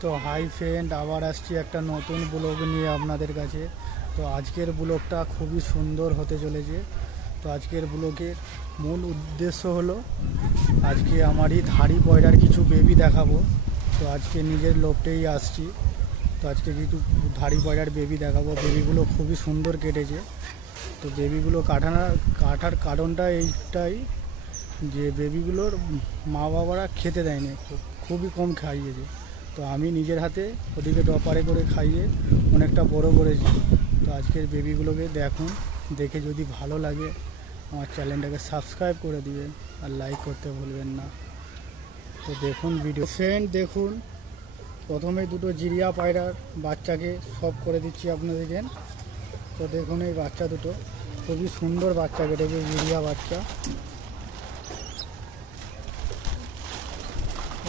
তো hi friend, আবার আসছি একটা নতুন ব্লগ নিয়ে আপনাদের কাছে। তো আজকের ব্লগটা খুবই সুন্দর হতে চলেছে। তো আজকের ব্লগের মূল উদ্দেশ্য হলো আজকে আমারই ধাড়ি পয়রার কিছু বেবি দেখাবো। তো আজকে নিজের লোভটেই আসছি। তো আজকে কিছু ধাড়ি পয়রার বেবি দেখাবো। বেবিগুলো খুবই সুন্দর কেটেছে। তো বেবিগুলো কাটার কারণটা এইটাই যে বেবিগুলোর মা বাবারা খেতে দেয়নি, খুবই কম খাইয়েছে। তো আমি নিজের হাতে ওদিকে ডপারে করে খাইয়ে অনেকটা বড় করেছি। তো আজকের বেবিগুলোকে দেখুন, দেখে যদি ভালো লাগে আমার চ্যানেলটাকে সাবস্ক্রাইব করে দিবেন আর লাইক করতে ভুলবেন না। তো দেখুন ভিডিও ফ্রেন্ড, দেখুন প্রথমে দুটো জিরিয়া পায়রার বাচ্চাকে সব করে দিচ্ছি আপনাদেরকে। তো দেখুন এই বাচ্চা দুটো খুবই সুন্দর বাচ্চা কেটেছে, জিরিয়া বাচ্চা।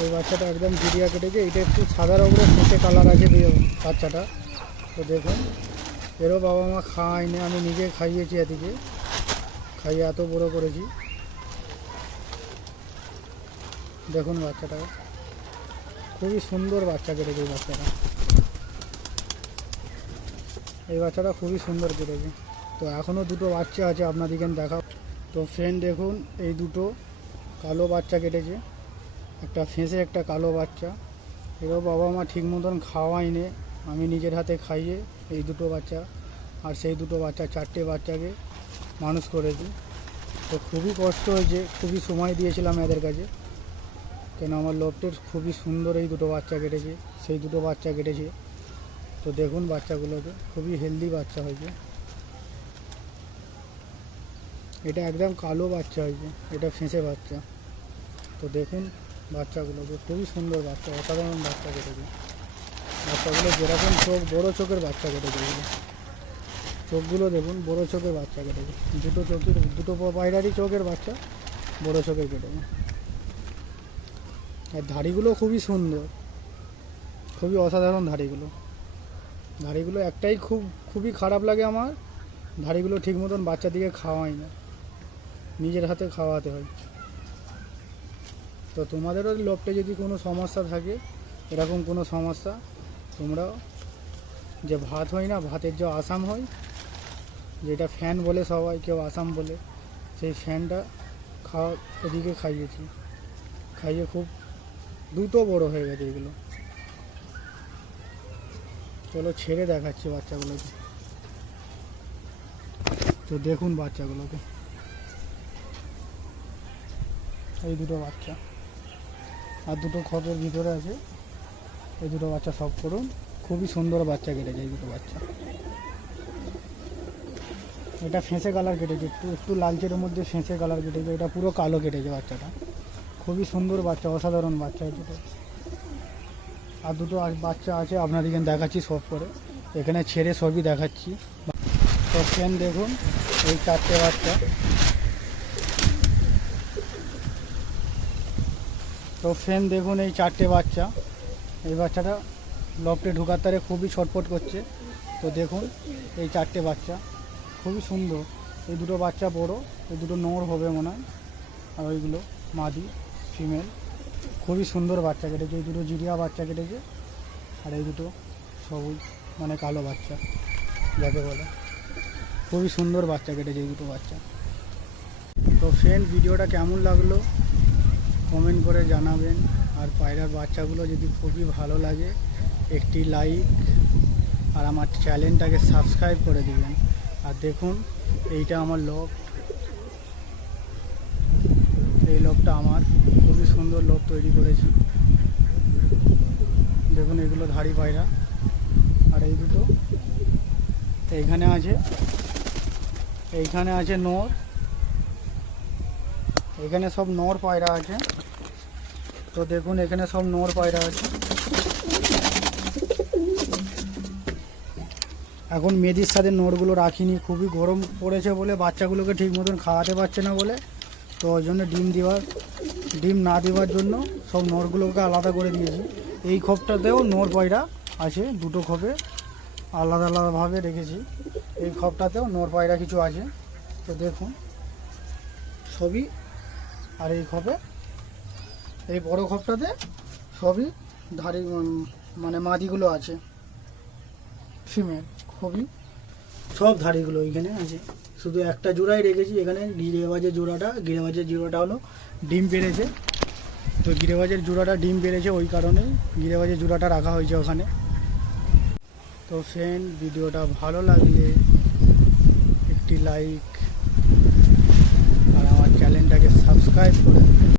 এই বাচ্চাটা একদম জিরিয়া কেটেছে। এটা একটু সাদা রঙের ফেসে কালার আছে বাচ্চাটা। তো দেখুন এরও বাবা মা খাওয়ায়নি, আমি নিজে খাইয়েছি, এদিকে খাইয়ে এত বড় করেছি। দেখুন বাচ্চাটা খুবই সুন্দর বাচ্চা কেটেছে। এই বাচ্চাটা খুবই সুন্দর কেটেছে। তো এখনও দুটো বাচ্চা আছে, আপনাদেরকে দেখাও। তো ফ্রেন্ড দেখুন এই দুটো কালো বাচ্চা কেটেছে, একটা ফেঁসে একটা কালো বাচ্চা। এরও বাবা মা ঠিক মতন খাওয়াইনি, আমি নিজের হাতে খাইয়ে এই দুটো বাচ্চা আর সেই দুটো বাচ্চা, চারটে বাচ্চাকে মানুষ করেছি। তো খুবই কষ্ট হয়েছে, খুবই সময় দিয়েছিলাম এদের কাছে, কেন আমার লোভটের খুবই সুন্দর এই দুটো বাচ্চা কেটেছে, সেই দুটো বাচ্চা কেটেছে। তো দেখুন বাচ্চাগুলোকে খুবই হেলদি বাচ্চা হয়েছে। এটা একদম কালো বাচ্চা হয়েছে, এটা ফেঁসে বাচ্চা। তো দেখুন বাচ্চাগুলোকে খুবই সুন্দর বাচ্চা, অসাধারণ বাচ্চা কেটেছে। বাচ্চাগুলো যেরকম চোখ, বড়ো চোখের বাচ্চা কেটেছে। চোখগুলো দেখুন, বড়ো চোখের বাচ্চা কেটেছে। দুটো পায়রারই চোখের বাচ্চা বড়ো চোখের কেটেছে। আর ধাড়িগুলো খুবই সুন্দর, খুবই অসাধারণ ধাড়িগুলো একটাই খুবই খারাপ লাগে আমার, ধাড়িগুলো ঠিক মতন বাচ্চা দিকে খাওয়াই না, নিজের হাতে খাওয়াতে হয়। তো তোমাদেরও লোভটে যদি কোনো সমস্যা থাকে, এরকম কোনো সমস্যা, তোমরা যে ভাত হয় না, ভাতের যে আসাম হয়, যেটা ফ্যান বলে সবাই, কেউ আসাম বলে, সেই ফ্যানটা এদিকে খাইয়েছি, খাইয়ে খুব দ্রুত বড় হয়ে গেছে এগুলো। চলো ছেড়ে দেখাচ্ছি বাচ্চাগুলোকে। তো দেখুন বাচ্চাগুলোকে, এই দুটো বাচ্চা আর দুটো খপের ভিতরে আছে, এই দুটো বাচ্চা সব করুন। খুবই সুন্দর বাচ্চা কেটেছে এই দুটো বাচ্চা। এটা ফেঁসে কালার কেটেছে, একটু লালচের মধ্যে ফেঁসে কালার কেটেছে, এটা পুরো কালো কেটেছে বাচ্চাটা। খুবই সুন্দর বাচ্চা, অসাধারণ বাচ্চা এই দুটো। আর দুটো বাচ্চা আছে, আপনাদেরকে দেখাচ্ছি সব করে, এখানে ছেড়ে সবই দেখাচ্ছি। তো ফ্রেন্ড দেখুন এই চারটে বাচ্চা। তো ফ্রেন্ড দেখুন এই চারটে বাচ্চা। এই বাচ্চাটা লফটে ঢোকার তারে খুবই ছটফট করছে। তো দেখুন এই চারটে বাচ্চা খুবই সুন্দর। এই দুটো বাচ্চা বড়, এই দুটো নর হবে মনে হয়, আর ওইগুলো মাদি ফিমেল। খুবই সুন্দর বাচ্চা কেটেছে। এই দুটো জিরিয়া বাচ্চা কেটেছে, আর এই দুটো সবুজ মানে কালো বাচ্চা যাকে বলে। খুবই সুন্দর বাচ্চা কেটেছে এই দুটো বাচ্চা। তো ফ্রেন্ড ভিডিওটা কেমন লাগলো কমেন্ট করে জানাবেন। আর পায়রার বাচ্চাগুলো যদি খুবই ভালো লাগে একটি লাইক আর আমার চ্যানেলটাকে সাবস্ক্রাইব করে দিবেন। আর দেখুন এইটা আমার লোভ, এই লোভটা আমার খুবই সুন্দর লোভ তৈরি করেছি। দেখুন এগুলো ধাড়ি পায়রা, আর এই দুটো এইখানে আছে নর, এখানে সব নর পায়রা আছে। তো দেখুন এখানে সব নর পায়রা আছে। এখন মেদির সাথে নরগুলো রাখিনি, খুবই গরম পড়েছে বলে বাচ্চাগুলোকে ঠিক মতন খাওয়াতে পারছে না বলে, তো ওই জন্য ডিম না দেওয়ার জন্য সব নরগুলোকে আলাদা করে দিয়েছি। এই খোপটাতেও নর পায়রা আছে, দুটো খোপে আলাদা আলাদাভাবে রেখেছি। এই খোপটাতেও নর পায়রা কিছু আছে। তো দেখুন সবই, আর এই খোপে, এই বড় খোপটাতে সবই মানে মাদিগুলো আছে ফিমেল, খুবই সব ধাড়িগুলো এখানে আছে, শুধু একটা জোড়াই রেখেছি এখানে। গিরেবাজের জোড়াটা হলো ডিম পেড়েছে, তো গিরেবাজের জোড়াটা ডিম পেড়েছে, ওই কারণেই গিরেবাজের জোড়াটা রাখা হয়েছে ওখানে। তো ফ্রেন্ড, ভিডিওটা ভালো লাগলে একটি লাইক আর আমার চ্যানেলটাকে সাবস্ক্রাইব করে দেবেন।